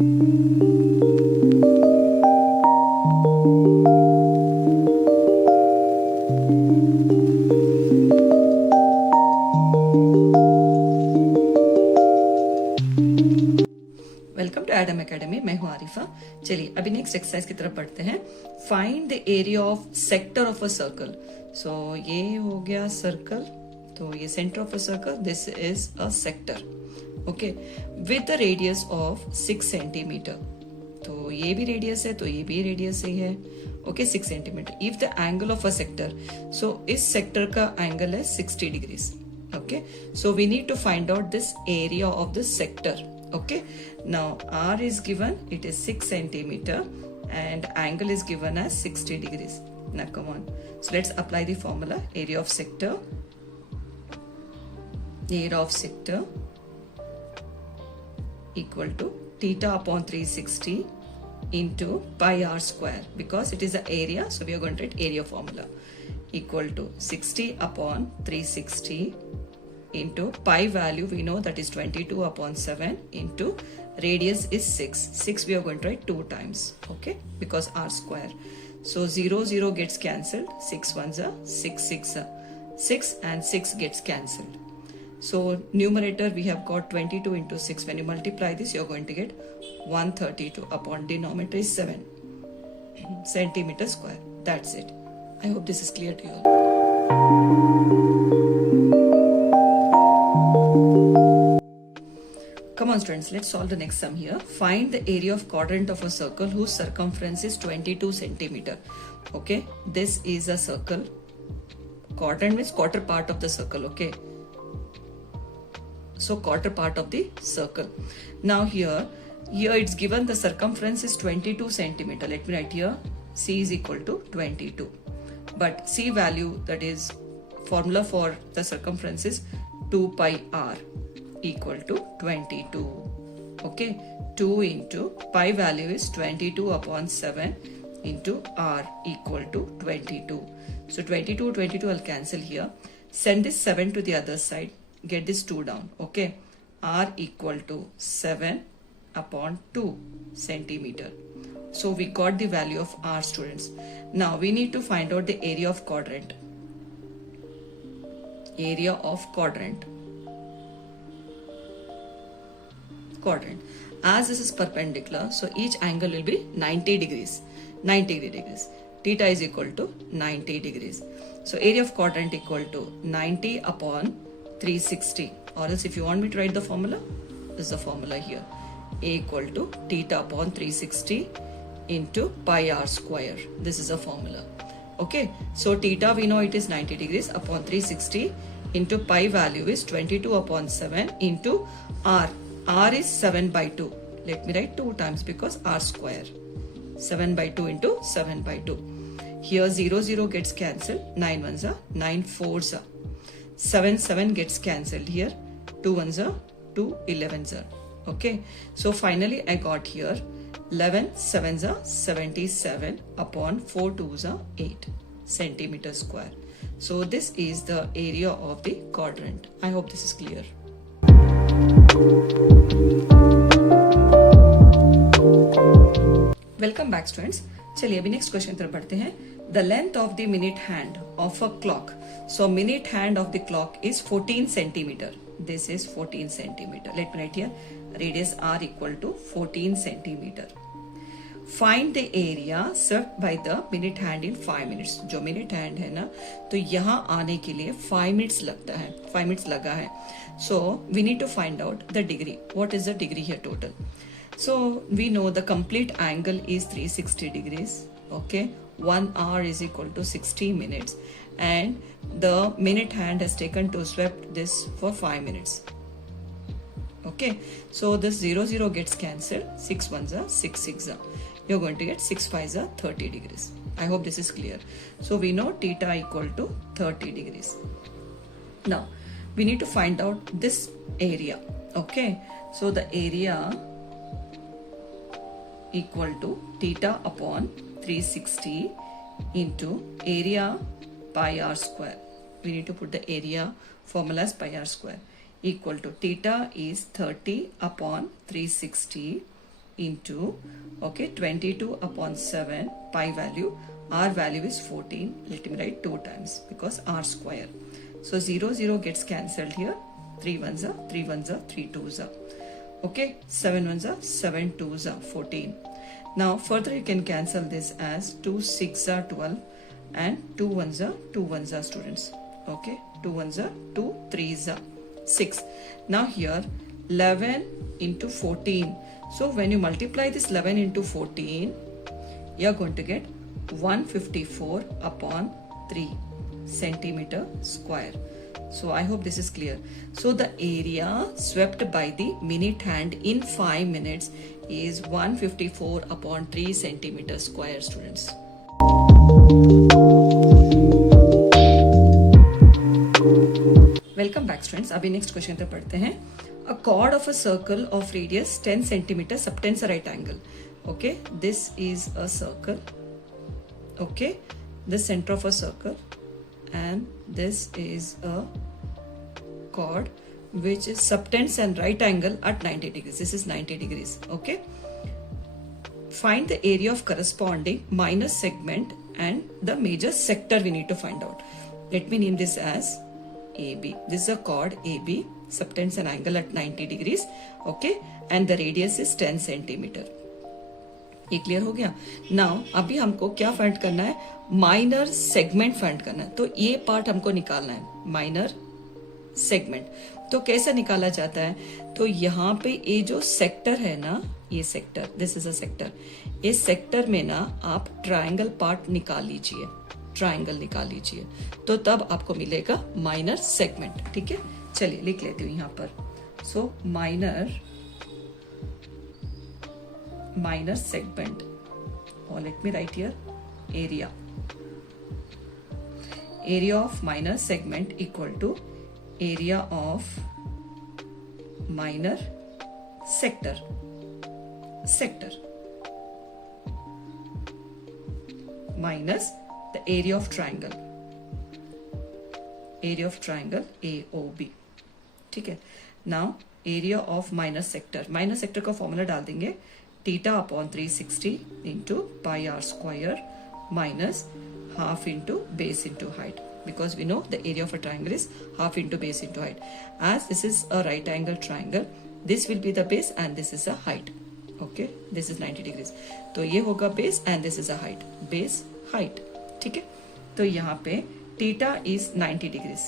Welcome to Adam academy, मैं हूं आरिफा। चलिए अभी नेक्स्ट एक्सरसाइज की तरफ बढ़ते हैं। Find the area of sector of a circle. So ये हो गया सर्कल, तो ये centre of a circle, this is a sector, okay, with the radius of 6 centimetre. तो ये भी रेडियस है, तो ये भी रेडियस ही है, okay, 6 centimetre. If the angle of a sector, so इस सेक्टर का एंगल है 60 degrees, okay, so we need to find out this area of this sector. Okay, now r is given, it is 6 centimeter and angle is given as 60 degrees. Now come on, so let's apply the formula. Area of sector equal to theta upon 360 into pi r square, because it is the area, so we are going to write area formula equal to 60 upon 360 into pi value, we know that is 22 upon 7 into radius is 6. 6 we are going to write 2 times, okay, because r square. So 0 0 gets cancelled, 6 ones are 6 6 are 6 and 6 gets cancelled. So numerator we have got 22 into 6. When you multiply this, you are going to get 132 upon denominator is 7 centimeter square. That's it. I hope this is clear to you all. Come on students, let's solve the next sum here. Find the area of quadrant of a circle whose circumference is 22 centimeter. Okay, this is a circle. Quadrant means quarter part of the circle, okay. So quarter part of the circle. Now here it's given the circumference is 22 centimeter. Let me write here, C is equal to 22. But C value, that is formula for the circumference is 2 pi r equal to 22, okay. 2 into pi value is 22 upon 7 into r equal to 22. So 22 I'll cancel here. Send this 7 to the other side, get this 2 down, okay. R equal to 7 upon 2 centimeter. So we got the value of r, students. Now we need to find out the area of quadrant. Area of quadrant. As this is perpendicular, so each angle will be 90 degrees. Theta is equal to 90 degrees. So area of quadrant equal to 90 upon 360. Or else if you want me to write the formula, this is the formula here. A equal to theta upon 360 into pi r square. This is a formula. Okay, so theta we know it is 90 degrees upon 360 into pi value is 22 upon 7 into r. R is 7 by 2. Let me write 2 times because r square. 7 by 2 into 7 by 2. Here 0 0 gets cancelled. 9 ones are 9 fours are 7 7 gets cancelled here. 2 ones are 2 11s are. Okay. So finally I got here 11 7s are 77 upon 4 2s are 8 centimeter square. So this is the area of the quadrant. I hope this is clear. Welcome back students. चलिए अभी next question तरफ बढ़ते हैं। The length of the minute hand of a clock, so minute hand of the clock is 14 centimetre. This is 14 centimetre. Let me write here radius r equal to 14 centimetre. Find the area served by the minute hand in 5 minutes. जो minute hand है ना, तो यहाँ आने के लिए 5 minutes लगता है, 5 मिनट्स लगा है. So we need to find out the degree. What is the degree here total? So we know the complete angle is 360 degrees. Okay, 1 hour is equal to 60 minutes, and the minute hand has taken to swept this for 5 minutes. Okay, so this 0 0 gets cancelled. 6 ones are 6 6 are. You're going to get 6 5s are 30 degrees. I hope this is clear. So we know theta equal to 30 degrees. Now we need to find out this area. Okay, so the area equal to theta upon 360 into area pi r square. We need to put the area formula as pi r square equal to theta is 30 upon 360 into, okay, 22 upon 7 pi value. R value is 14. Let me write 2 times because R square. So 0, 0 gets cancelled here. 3 ones are 3 ones are 3 twos are. Okay, 7 ones are 7 twos are 14. Now further you can cancel this as 2 6 are 12 and 2 ones are 2 ones are students. Okay, 2 ones are 2 threes are 6. Now here 11 into 14. So when you multiply this 11 into 14, you are going to get 154 upon 3 centimeter square. So I hope this is clear. So the area swept by the minute hand in 5 minutes is 154 upon 3 centimeter square, students. Welcome back, students. अभी next question पे पढ़ते हैं. A chord of a circle of radius 10 centimeter subtends a right angle. Okay, this is a circle. Okay, the center of a circle, and this is a chord which is subtends a right angle at 90 degrees. This is 90 degrees. Okay, find the area of corresponding minor segment and the major sector we need to find out. Let me name this as AB. This is a chord AB, subtends an angle at 90 degrees. Okay, and the radius is 10 centimeter. ये clear हो गया. Now अभी हमको क्या find करना है? Minor segment find करना है. तो ये पार्ट हमको निकालना है, माइनर सेगमेंट. तो कैसे निकाला जाता है? तो यहाँ पे ये जो सेक्टर है ना, ये sector, this is a sector. इस सेक्टर में ना आप ट्रायंगल पार्ट निकाल लीजिए, ट्रायंगल निकाल लीजिए, तो तब आपको मिलेगा माइनर सेगमेंट. ठीक है, चलिए लिख लेती हूँ यहाँ पर. सो minor segment, or let me write here area of minor segment equal to area of minor sector minus the area of triangle AOB. ठीक है. Now area of minor sector का फॉर्मूला डाल देंगे, theta upon 360 into pi r square minus half into base into height, because we know the area of a triangle is half into base into height. As this is a right angle triangle, this will be the base and this is a height. Okay, this is 90 degrees. तो ये होगा base and this is a height, base height. ठीक है, तो यहाँ पे theta is 90 degrees.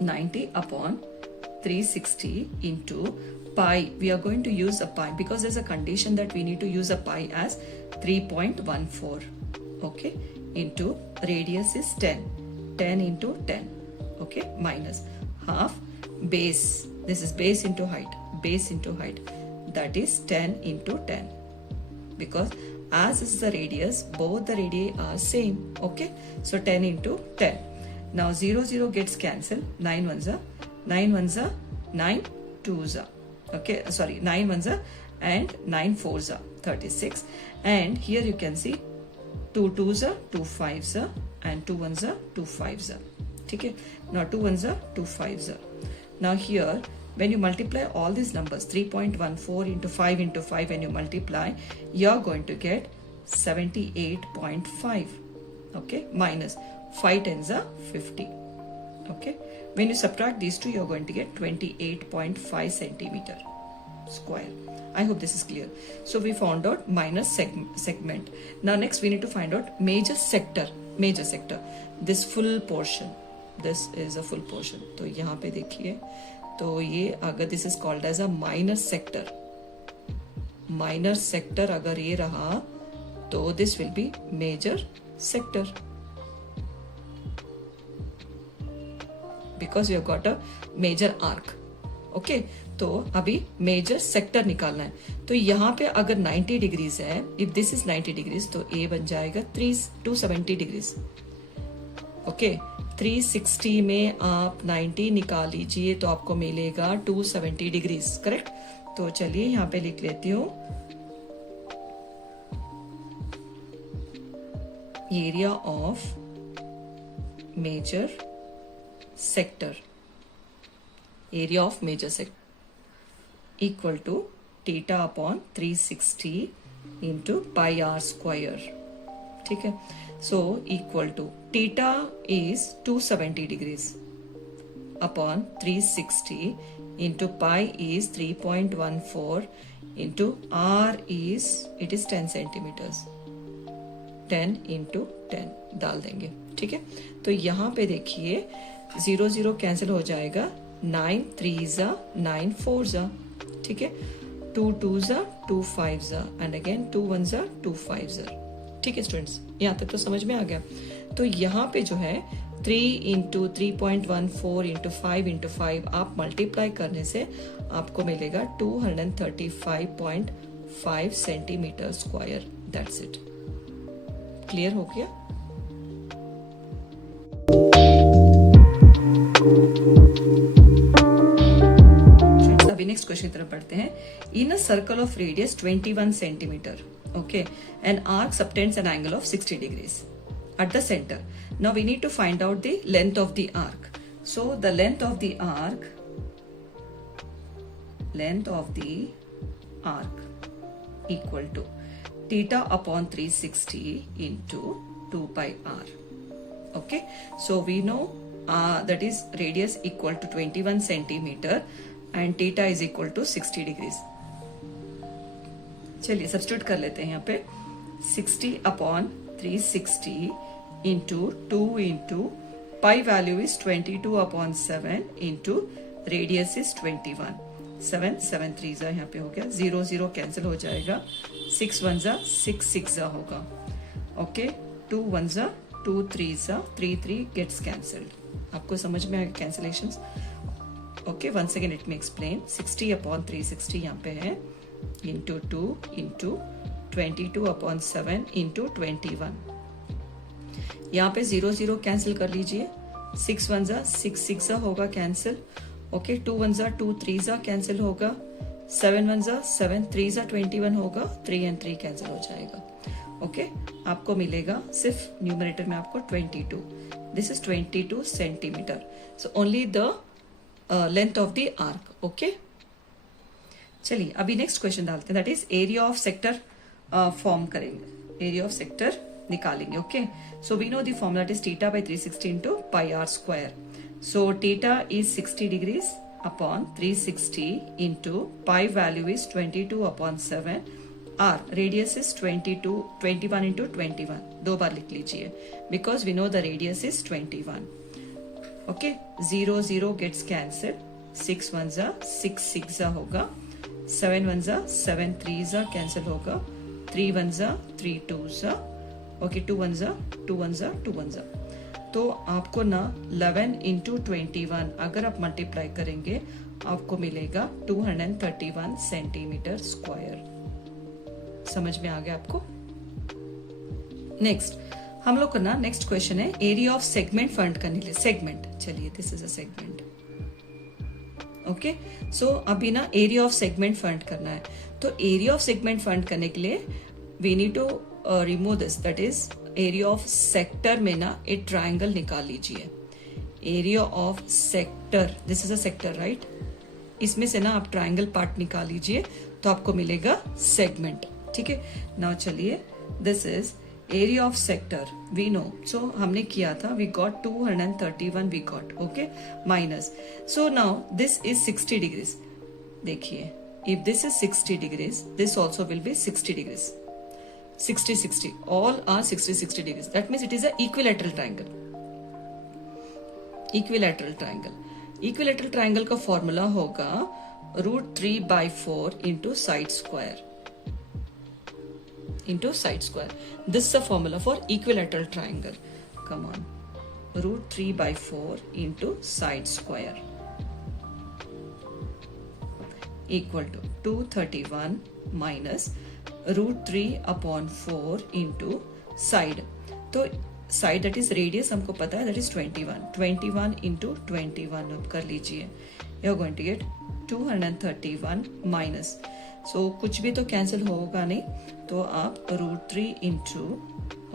90 upon 360 into pi. We are going to use a pi because there's a condition that we need to use a pi as 3.14. Okay, into radius is 10 into 10. Okay, minus half base, this is base into height, that is 10 into 10, because as this is the radius, both the radii are same. Okay, so 10 into 10. Now 0 0 gets cancelled. 9 ones are 9 twos are. Okay, sorry, 9 ones are and 9 fours are 36, and here you can see 2 twos are 2 fives are and 2 ones are 2 fives are. Okay, now 2 ones are 2 fives are. Now here when you multiply all these numbers, 3.14 into 5 into 5, when you multiply, you are going to get 78.5. Okay, minus 5 tens are 50. Okay, when you subtract these two, you are going to get 28.5 centimeter square. I hope this is clear. So we found out minor segment. Now next we need to find out major sector. This full portion, this is a full portion. तो यहाँ पे देखिए, तो ये अगर this is called as a minor sector अगर ये रहा, तो this will be major sector, because we have got a major arc. Okay, तो अभी मेजर सेक्टर निकालना है. तो यहाँ पे अगर 90 डिग्रीज है, इफ दिस इज 90 डिग्रीज, तो ए बन जाएगा 270 डिग्रीज. ओके, 360 में आप 90 निकाल लीजिए तो आपको मिलेगा 270 डिग्रीज. करेक्ट. तो चलिए यहाँ पे लिख लेती हूँ area of major sector, equal to theta upon 360 into pi r square. ठीक है. So equal to theta is 270 degrees upon 360 into pi is 3.14 into r is it is 10 centimeters. 10 into 10 डाल देंगे. ठीक है. तो यहाँ पे देखिए 0 0 कैंसिल हो जाएगा. 9 3 जा 9 4 जा. ठीक है. 2 2 जा 2 5 जा एंड अगेन 2 1 जा 2 5 जा. ठीक है स्टूडेंट्स, यहाँ तक तो समझ में आ गया. तो यहाँ पे जो है 3 इंटू 3.14 इंटू 5 इंटू 5 आप मल्टीप्लाई करने से आपको मिलेगा 235.5 centimetre square. That's it. Clear हो गया? अभी नेक्स्ट क्वेश्चन की तरफ बढ़ते हैं. In a circle of radius 21 centimetre, okay, an arc subtends an angle of 60 degrees at the center. Now we need to find out the length of the arc. So the length of the arc equal to theta upon 360 into 2 pi r. Okay, so we know that is radius equal to 21 centimeter and theta is equal to 60 degrees. चलिए substitute कर लेते हैं यहाँ पे. 60 upon 360 into 2 into pi value is 22 upon 7 into radius is 21. 7 7 3 जा यहाँ पे हो गया. 0 0 कैंसिल हो जाएगा. 6 1 जा 6 6 जा होगा. ओके. 2 1 जा 2 3 जा 3 3 गेट्स कैंसिल्ड. आपको समझ में आएगा cancellations. Okay. Once again let me explain. 60 upon 360 यहाँ पे है इंटू 2 इंटू 22 अपॉन 7 इंटू 21. यहाँ पे 0 0 कैंसिल कर लीजिए. 6 1 जा 6 6 जा होगा कैंसिल. ओके. 2 1 जा 2 3 जा कैंसिल होगा. 7 1 जा 7 3 जा 21 होगा. 3 and 3 कैंसिल हो जाएगा. ओके. आपको मिलेगा सिर्फ न्यूमरेटर में आपको 22. This is 22 centimetre. So only the length of the arc. Okay. चलिए अभी नेक्स्ट क्वेश्चन डालते हैं. That is area of sector form करेंगे. एरिया ऑफ सेक्टर निकालेंगे. Okay. So we know the formula is theta by 360 into pi r square. So theta is 60 degrees upon 360 into pi value is 22 upon 7. R radius is 21 into 21. 2 बार लिख लीजिए because we know the radius is 21. Okay. 0 0 gets cancel. 6 1 जा 6 6 जा होगा. 7 1 जा 7 3 जा cancel होगा. 3 1 जा 3 2 जा. ओके. 2 1 जा 2 1 जा 2 1 जा. तो आपको ना 11 इंटू 21 अगर आप मल्टीप्लाई करेंगे आपको मिलेगा 231 सेंटीमीटर स्क्वायर. समझ में आ गया आपको? नेक्स्ट हम लोग का ना नेक्स्ट क्वेश्चन है एरिया ऑफ सेगमेंट फाइंड करने के लिए. सेगमेंट. चलिए this is a segment. Okay. So अभी ना एरिया ऑफ सेगमेंट फाइंड करना है. तो एरिया ऑफ सेगमेंट फाइंड करने के लिए we need to remove this. That is area of sector में ना एक ट्राइंगल निकाल लीजिए. Area of sector. This is a sector right. इसमें से ना आप ट्राइंगल पार्ट निकाल लीजिए तो आपको मिलेगा सेगमेंट. ठीक है. नाउ चलिए this is area of sector we know. So हमने किया था we got 231 we got. Okay. Minus. So now this is 60 degrees. देखिए if this is 60 degrees this also will be 60 degrees. 60 60 all are 60 60 degrees. That means it is a equilateral triangle. Equilateral triangle. Equilateral triangle का formula होगा √3/4 into side square. Into side square. This is the formula for equilateral triangle. Come on. √3/4 into side square equal to 231 minus √3/4 into side. तो side that is radius हमको पता है that is 21 into 21 अब कर लीजिए. You are going to get 231 minus. So कुछ भी तो कैंसिल होगा नहीं तो आप √3 into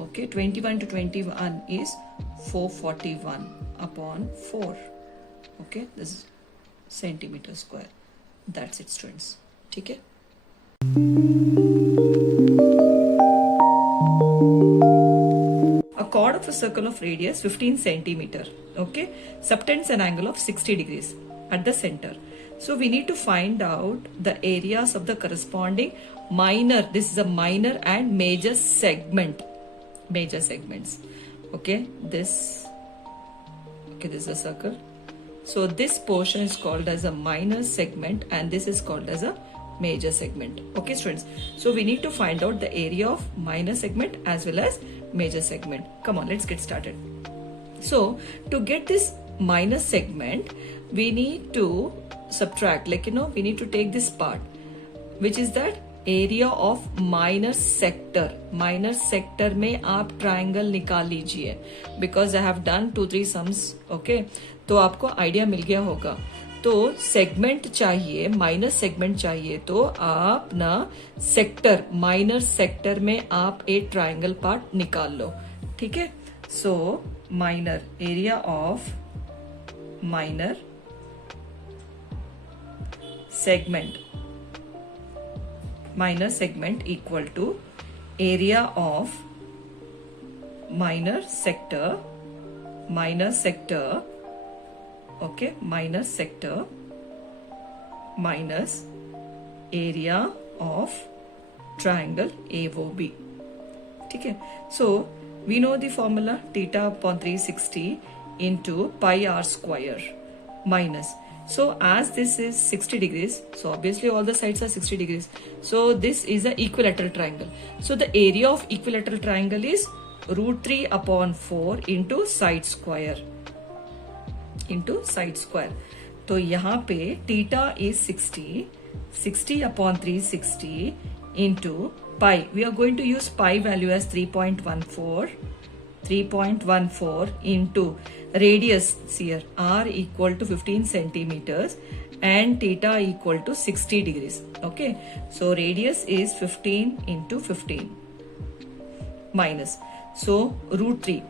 okay 21 to 21 is 441 upon 4. Okay, this is centimeter square. That's it students. ठीक है. A chord of a circle of radius 15 centimeter, okay, subtends an angle of 60 degrees at the center. So we need to find out the areas of the corresponding minor, this is a minor and major segments, okay, this is a circle. So this portion is called as a minor segment and this is called as a major segment. Okay students, so we need to find out the area of minor segment as well as major segment. Come on, let's get started. So to get this minor segment, we need to subtract, like we need to take this part, which is that area of minor sector. Minor sector में आप triangle निकाल लीजिए, because I have done 2-3 sums, okay, तो आपको idea मिल गया होगा. तो segment चाहिए, माइनर सेगमेंट चाहिए, तो आप ना सेक्टर, माइनर सेक्टर में आप एक ट्राइंगल पार्ट निकाल लो. ठीक है, सो minor area of minor segment, minor segment equal to area of minor sector, okay, minor sector minus area of triangle AOB. ठीक है, so we know the formula theta upon 360 into pi r square minus. So as this is 60 degrees, so obviously all the sides are 60 degrees. So this is an equilateral triangle. So the area of equilateral triangle is √3 upon 4 into side square. तो यहाँ पे theta is 60 upon 360 into pi. We are going to use pi value as 3.14 into radius here r equal to 15 centimeters and theta equal to 60 degrees. Okay, so radius is 15 into 15 minus, so √3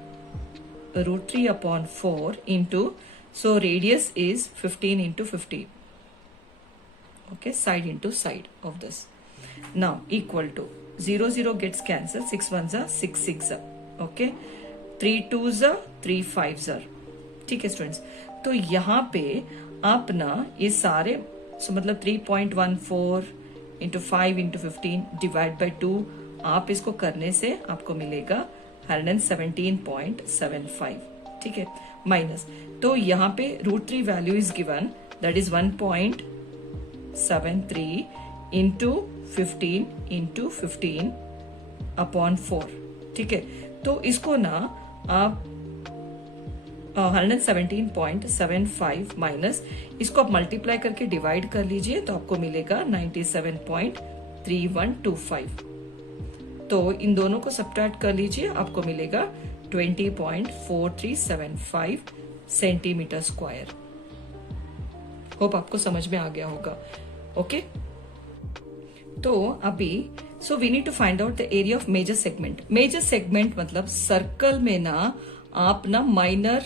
upon 4 into, so radius is 15 into 15, okay, side into side of this. Now equal to 0 gets cancelled, 6 1s are 6 6 are, okay, 3 2s are 3 5s are. ठीक है students, तो यहाँ पे आप ना ये सारे, सो मतलब 3.14 इंटू 5 इंटू 15 डिवाइड बाई 2, आप इसको करने से आपको मिलेगा 117.75. ठीक है, माइनस, तो यहाँ पे √3 value is given, that is 1.73 into 15 upon 4. ठीक है, तो इसको ना आप 117.75 माइनस, इसको आप मल्टीप्लाई करके डिवाइड कर लीजिए तो आपको मिलेगा 97.3125. तो इन दोनों को सब्ट्रैक्ट कर लीजिए, आपको मिलेगा 20.4375 सेंटीमीटर स्क्वायर. होप आपको समझ में आ गया होगा. ओके, तो अभी so we need to find out the area of major segment. Major segment मतलब सर्कल में ना आप ना माइनर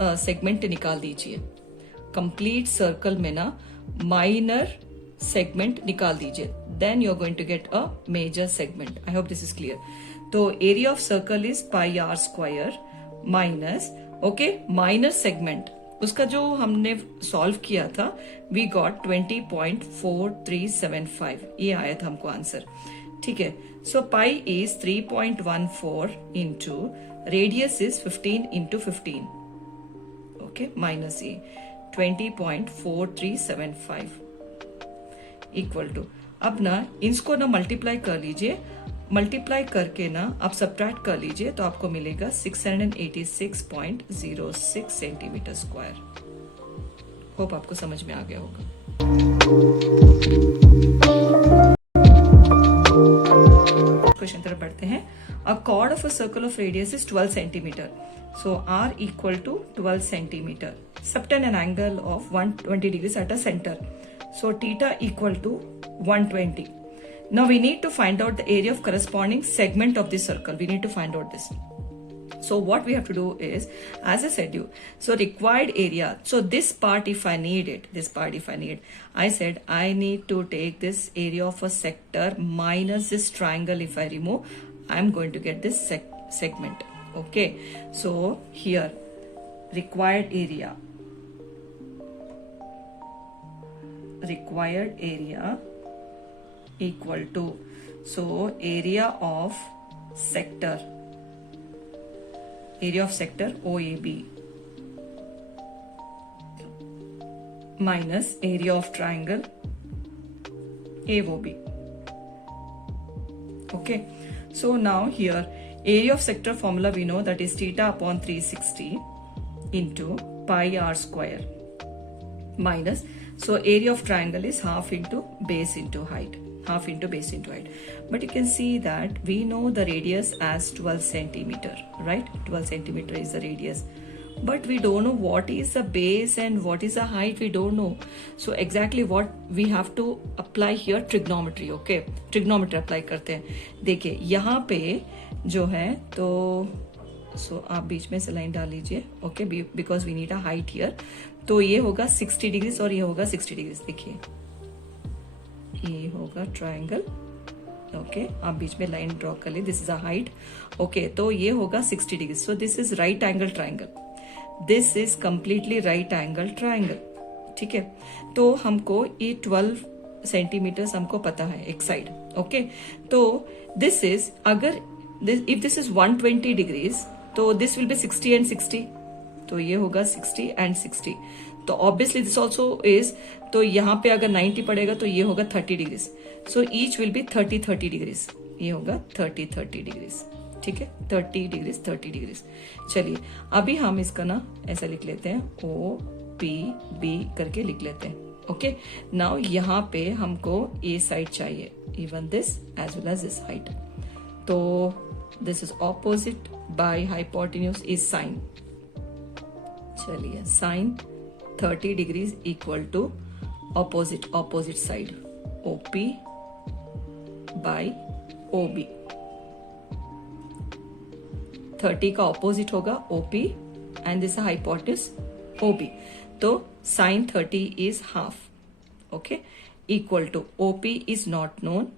सेगमेंट निकाल दीजिए. कंप्लीट सर्कल में ना माइनर सेगमेंट निकाल दीजिए, then you are going to get a major segment. I hope this is clear. तो area of circle is pi r square minus, okay, minor segment उसका जो हमने सॉल्व किया था, वी गॉट 20.4375. ये आया था हमको आंसर. ठीक है, so pi is 3.14 into radius is 15 into 15, okay, minus ये 20.4375 इक्वल टू, अब ना इसको ना मल्टीप्लाई कर लीजिए, मल्टीप्लाई करके ना आप सब्ट्रैक्ट कर लीजिए तो आपको मिलेगा 686.06 सेंटीमीटर स्क्वायर. होप आपको समझ में आ गया होगा. क्वेश्चन तरफ बढ़ते हैं. अ cord of a circle of radius is 12 centimetre. So r equal to 12 centimeter. Subtend an angle of 120 degrees at a center. So theta equal to 120. Now we need to find out the area of corresponding segment of the circle. We need to find out this. So what we have to do is, as I said you, so required area, so this part if I need it, I said I need to take this area of a sector minus this triangle. If I remove, I'm going to get this segment. Okay, so here required area equal to, so area of sector OAB minus area of triangle AOB. Okay, so now here area of sector formula we know, that is theta upon 360 into pi r square minus, so area of triangle is half into base into height. But you can see that we know the radius as 12 centimeter, right? 12 centimeter is the radius, but we don't know what is the base and what is the height, we don't know. So exactly what we have to apply here, trigonometry. Okay, trigonometry apply करते हैं. देखिए यहाँ पे जो है तो सो आप बीच में से लाइन डाल लीजिए. Okay, because we need a height here. तो ये होगा 60 डिग्रीज और ये होगा 60 डिग्रीज. देखिए ये होगा ट्रायंगल. ओके, आप बीच में लाइन ड्रॉ कर ली. This is a height. Okay, तो ये होगा 60 degree. So this is right angle triangle. This is completely right angle triangle. ठीक है, तो हमको ये 12 सेंटीमीटर्स हमको पता है एक साइड. ओके, तो दिस इज, अगर इफ दिस इज 120 डिग्रीज तो दिस विल बी 60 एंड 60. तो ये होगा 60 एंड 60. तो ऑब्वियसली दिस ऑल्सो इज, तो यहाँ पे अगर 90 पड़ेगा तो ये होगा 30 degrees. So each will be 30 degrees. ये होगा 30 डिग्रीज. ठीक है, 30 डिग्रीज. चलिए अभी हम इसका ना ऐसा लिख लेते हैं, OPB करके लिख लेते हैं. ओके, नाउ यहाँ पे हमको ए साइड चाहिए, even this as well as this height. तो this is opposite by hypotenuse is sine. चलिए sine 30 degrees equal to opposite side OP by OB. 30 का ऑपोजिट होगा OP and this hypotenuse OB. तो sine 30 is half. Okay, equal to OP is not known,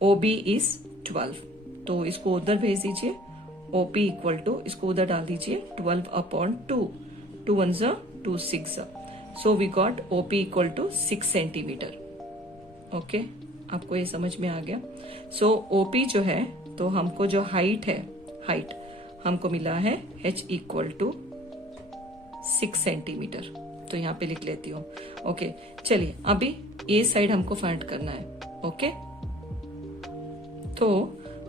OB is 12. तो इसको उधर भेज दीजिए. OP equal to, इसको उधर डाल दीजिए, 12 upon 2. 2 1 2 6. So we got OP equal to 6 centimetre. Okay, आपको ये समझ में आ गया. सो OP जो है, तो हमको जो हाइट है, हाइट हमको मिला है H इक्वल टू 6 सेंटीमीटर. तो यहाँ पे लिख लेती हूँ. ओके, चलिए अभी ये साइड हमको फाइंड करना है. ओके, तो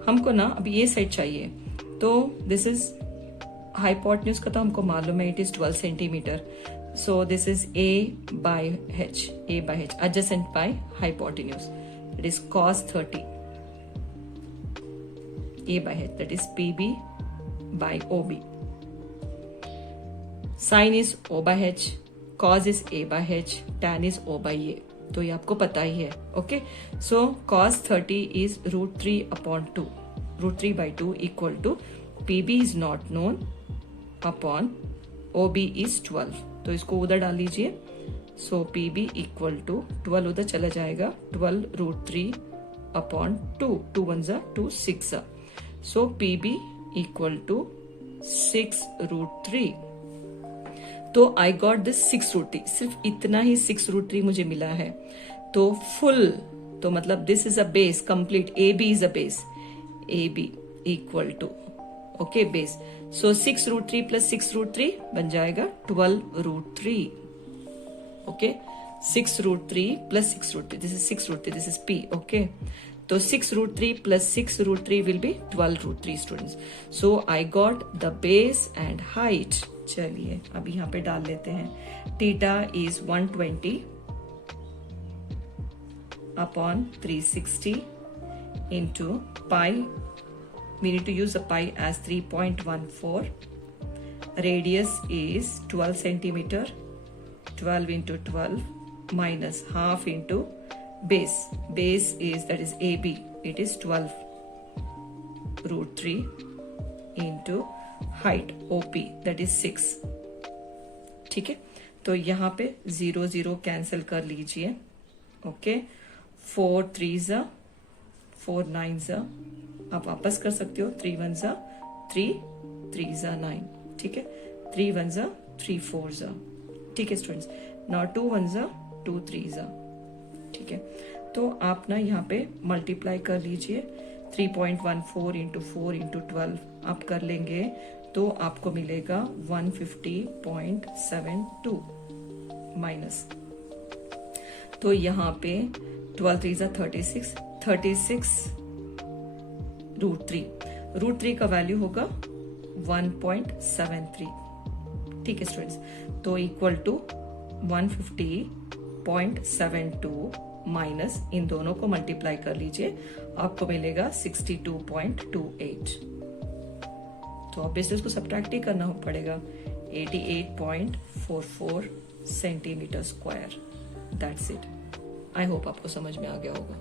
हमको ना अभी ये साइड चाहिए. तो दिस इज हाइपोटेन्यूज का तो हमको मालूम है, it is 12 centimetre. So this is A by H adjacent by hypotenuse. It is cos 30. A by H, that is PB by OB. Sin is O by H, cos is A by H, tan is O by A. तो ये आपको पता ही है. Okay, so cos 30 is √3 upon 2. √3 by 2 equal to PB is not known upon OB is 12. तो इसको उधर डाल लीजिए. सो PB इक्वल टू 12 उधर चला जाएगा, 12 √3 upon 2. 2 1 2 6. So PB equal to 6 √3. तो आई गॉट दिस 6 √3. सिर्फ इतना ही 6 √3 मुझे मिला है. तो फुल, तो मतलब this is a base complete. AB is a base. AB equal to, okay, base. So 6 √3 plus 6 √3 बन जाएगा 12 √3. Okay, 6 √3 plus 6 √3, this is 6 √3, this is P. Okay, तो 6 √3 plus 6 √3 will be 12 √3 students. So I got the base and height. चलिए अब यहाँ पे डाल लेते हैं. Theta is 120 upon 360 into pi. We need to use the pi as 3.14. Radius is 12 centimeter. 12 into 12 minus half into base. Base is, that is AB. It is 12 √3 into height OP that is 6। ठीक है, तो यहाँ पे 0 0 cancel कर लीजिए। Okay, 4 3 ज़ा 4 9 ज़ा, आप वापस कर सकते हो। 3 1 ज़ा 3 3 ज़ा 9। ठीक है, 3 1 ज़ा 3 4 ज़ा। ठीक है स्टूडेंट्स, नाउ 2 1 ज़ा 2 3 ज़ा। ठीक है, तो आप ना यहाँ पे मल्टीप्लाई कर लीजिए। 3.14 इंटू 4 इंटू 12 आप कर लेंगे तो आपको मिलेगा 150.72 माइनस। तो यहाँ पे 12 3 ज़ा 36, 36 √3 का वैल्यू होगा 1.73। ठीक है स्टूडेंट्स, तो इक्वल टू 150.72 माइनस इन दोनों को मल्टीप्लाई कर लीजिए, आपको मिलेगा 62.28। तो ऑब्वियसली उसको सब्ट्रैक्ट ही करना पड़ेगा। 88.44 centimetre square. That's it. I hope आपको समझ में आ गया होगा।